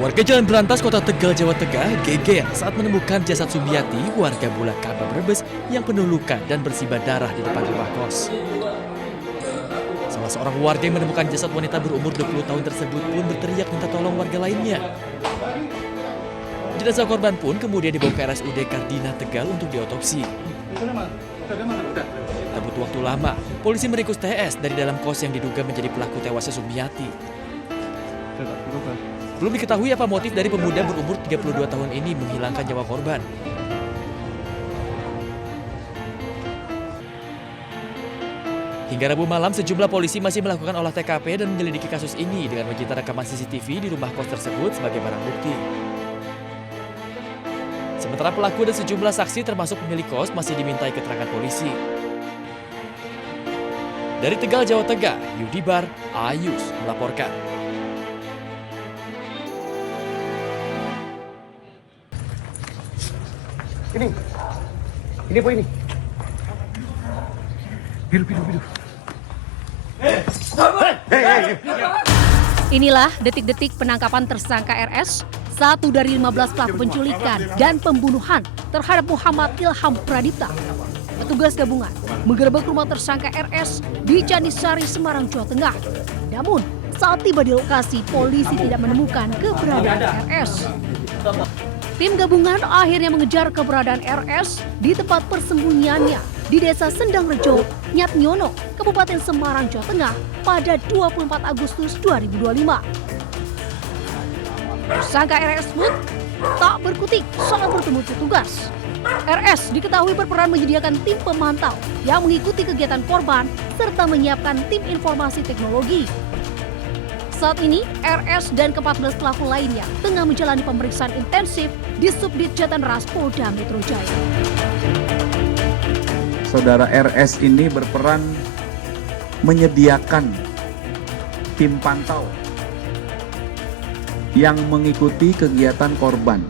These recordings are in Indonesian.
Warga Jalan Berantas, Kota Tegal, Jawa Tengah, geger saat menemukan jasad Sumiati, warga Bulakaba, Brebes, yang penuh luka dan bersimbah darah di depan rumah kos. Salah seorang warga yang menemukan jasad wanita berumur 20 tahun tersebut pun berteriak minta tolong warga lainnya. Jenazah korban pun kemudian dibawa ke RSUD Kardina Tegal untuk diotopsi. Tak butuh waktu lama, polisi meringkus TS dari dalam kos yang diduga menjadi pelaku tewasnya Sumiati. Belum diketahui apa motif dari pemuda berumur 32 tahun ini menghilangkan nyawa korban. Hingga Rabu malam, sejumlah polisi masih melakukan olah TKP dan menyelidiki kasus ini dengan menyita rekaman CCTV di rumah kos tersebut sebagai barang bukti. Sementara pelaku dan sejumlah saksi termasuk pemilik kos masih dimintai keterangan polisi. Dari Tegal, Jawa Tengah, Yudibar, Ayus melaporkan. Ini apa ini? Biru. Inilah detik-detik penangkapan tersangka RS, satu dari 15 pelaku penculikan dan pembunuhan terhadap Muhammad Ilham Pradipta. Petugas gabungan menggerebek rumah tersangka RS di Canisari, Semarang, Jawa Tengah. Namun, saat tiba di lokasi, polisi tidak menemukan keberadaan RS. Tim gabungan akhirnya mengejar keberadaan RS di tempat persembunyiannya di Desa Sendang Rejo, Nyatnyono, Kabupaten Semarang, Jawa Tengah pada 24 Agustus 2025. Tersangka RS pun tak berkutik soal bertemu petugas. RS diketahui berperan menyediakan tim pemantau yang mengikuti kegiatan korban serta menyiapkan tim informasi teknologi. Saat ini, RS dan ke-14 pelaku lainnya tengah menjalani pemeriksaan intensif di Subdit Jatanras Polda Metro Jaya. Saudara RS ini berperan menyediakan tim pantau yang mengikuti kegiatan korban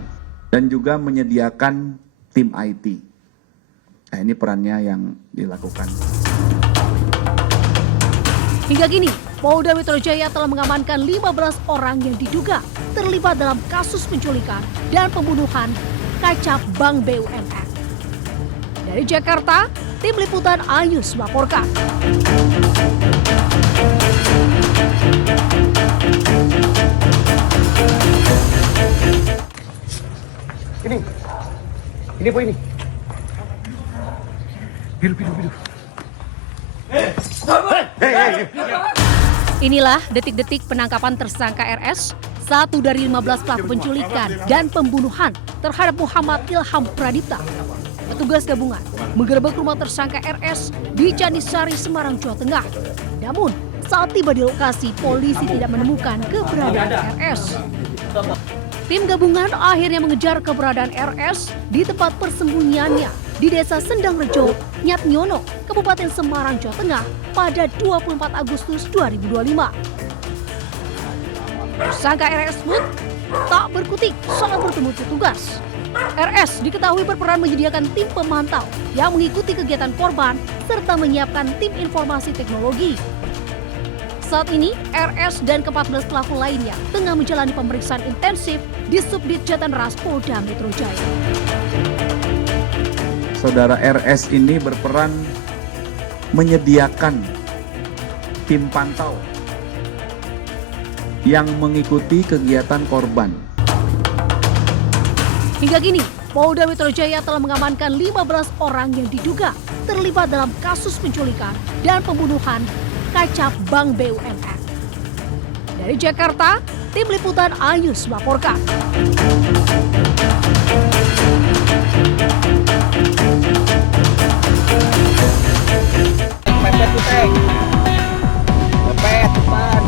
dan juga menyediakan tim IT. Nah, ini perannya yang dilakukan. Hingga kini, Polda Metro Jaya telah mengamankan 15 orang yang diduga terlibat dalam kasus penculikan dan pembunuhan kacap Bank BUMN. Dari Jakarta, tim liputan Ayus melaporkan. Ini apa ini? Biru. Inilah detik-detik penangkapan tersangka RS, satu dari 15 pelaku penculikan dan pembunuhan terhadap Muhammad Ilham Pradipta. Petugas gabungan menggerebek rumah tersangka RS di Canisari, Semarang, Jawa Tengah. Namun, saat tiba di lokasi, polisi tidak menemukan keberadaan RS. Tim gabungan akhirnya mengejar keberadaan RS di tempat persembunyiannya di Desa Sendang Rejo, Nyatnyono, Kabupaten Semarang, Jawa Tengah pada 24 Agustus 2025. Tersangka RS pun tak berkutik soal bertemu petugas. RS diketahui berperan menyediakan tim pemantau yang mengikuti kegiatan korban serta menyiapkan tim informasi teknologi. Saat ini, RS dan ke-14 pelaku lainnya tengah menjalani pemeriksaan intensif di Subdit Jatanras Polda Metro Jaya. Saudara RS ini berperan menyediakan tim pantau yang mengikuti kegiatan korban. Hingga kini, Polda Metro Jaya telah mengamankan 15 orang yang diduga terlibat dalam kasus penculikan dan pembunuhan kacap Bank BUMN. Dari Jakarta, tim liputan Ayus melaporkan. Pepet depan.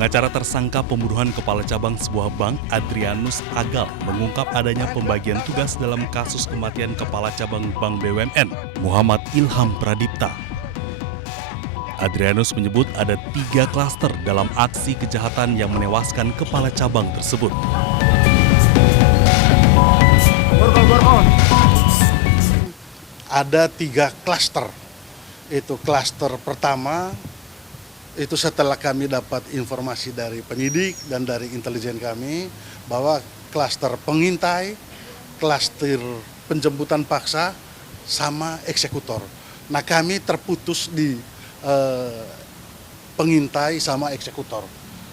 Pengacara tersangka pembunuhan kepala cabang sebuah bank, Adrianus Agal, mengungkap adanya pembagian tugas dalam kasus kematian kepala cabang Bank BUMN, Muhammad Ilham Pradipta. Adrianus menyebut ada 3 klaster dalam aksi kejahatan yang menewaskan kepala cabang tersebut. Ada 3 klaster. Itu klaster pertama Itu setelah kami dapat informasi dari penyidik dan dari intelijen kami bahwa klaster pengintai, klaster penjemputan paksa, sama eksekutor. Nah, kami terputus di pengintai sama eksekutor.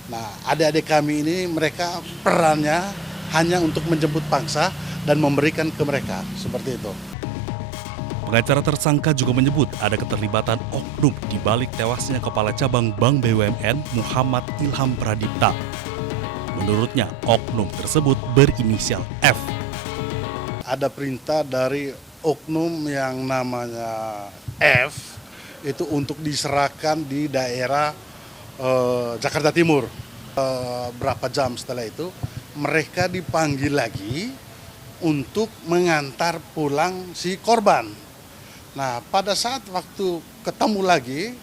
Nah, adik-adik kami ini mereka perannya hanya untuk menjemput paksa dan memberikan ke mereka, seperti itu. Pengacara tersangka juga menyebut ada keterlibatan oknum di balik tewasnya Kepala Cabang Bank BUMN Muhammad Ilham Pradipta. Menurutnya, oknum tersebut berinisial F. Ada perintah dari oknum yang namanya F itu untuk diserahkan di daerah Jakarta Timur. Berapa jam setelah itu mereka dipanggil lagi untuk mengantar pulang si korban. Nah, pada saat waktu ketemu lagi,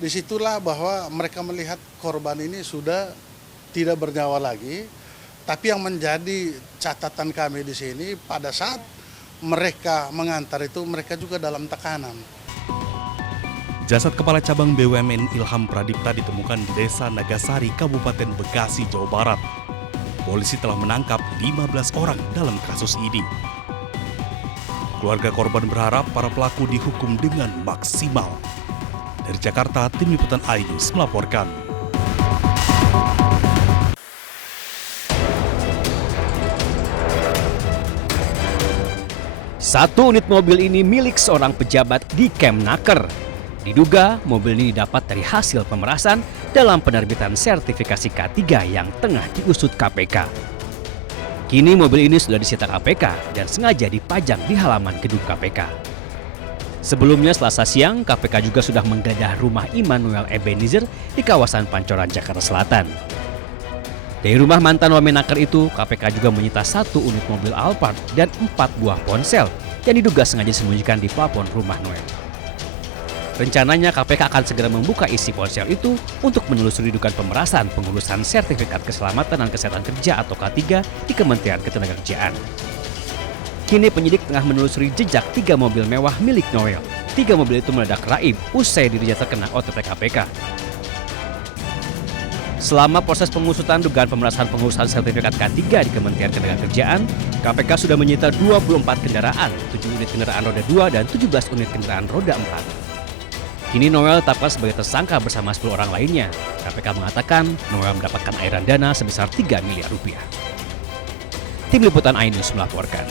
disitulah bahwa mereka melihat korban ini sudah tidak bernyawa lagi. Tapi yang menjadi catatan kami di sini, pada saat mereka mengantar itu, mereka juga dalam tekanan. Jasad Kepala Cabang BUMN Ilham Pradipta ditemukan di Desa Nagasari, Kabupaten Bekasi, Jawa Barat. Polisi telah menangkap 15 orang dalam kasus ini. Keluarga korban berharap para pelaku dihukum dengan maksimal. Dari Jakarta, Tim Liputan iNews melaporkan. Satu unit mobil ini milik seorang pejabat di Kemnaker. Diduga mobil ini didapat dari hasil pemerasan dalam penerbitan sertifikasi K3 yang tengah diusut KPK. Kini mobil ini sudah disita KPK dan sengaja dipajang di halaman gedung KPK. Sebelumnya Selasa siang, KPK juga sudah menggeledah rumah Immanuel Ebenezer di kawasan Pancoran, Jakarta Selatan. Dari rumah mantan Wamenaker itu, KPK juga menyita 1 unit mobil Alphard dan 4 buah ponsel yang diduga sengaja disembunyikan di plafon rumah Noel. Rencananya KPK akan segera membuka isi ponsel itu untuk menelusuri dugaan pemerasan pengurusan sertifikat keselamatan dan kesehatan kerja atau K3 di Kementerian Ketenagakerjaan. Kini penyidik tengah menelusuri jejak 3 mobil mewah milik Noel. 3 mobil itu meledak raib usai dirinya terkena OTT KPK. Selama proses pengusutan dugaan pemerasan pengurusan sertifikat K3 di Kementerian Ketenagakerjaan, KPK sudah menyita 24 kendaraan, 7 unit kendaraan roda 2 dan 17 unit kendaraan roda 4. Kini Noel ditetapkan sebagai tersangka bersama 10 orang lainnya. KPK mengatakan Noel mendapatkan airan dana sebesar 3 miliar rupiah. Tim Liputan iNews melaporkan.